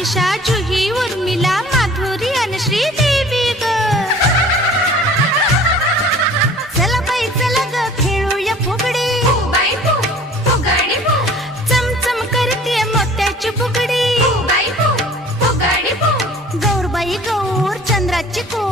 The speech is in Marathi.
निशा जुही उर्मिला माधुरी आणि श्रीदेवी ग. चला बाई चला ग खेळूया फुगडी. चमचम करते मोत्याची फुगडी. गौरबाई गौर चंद्राची कोर.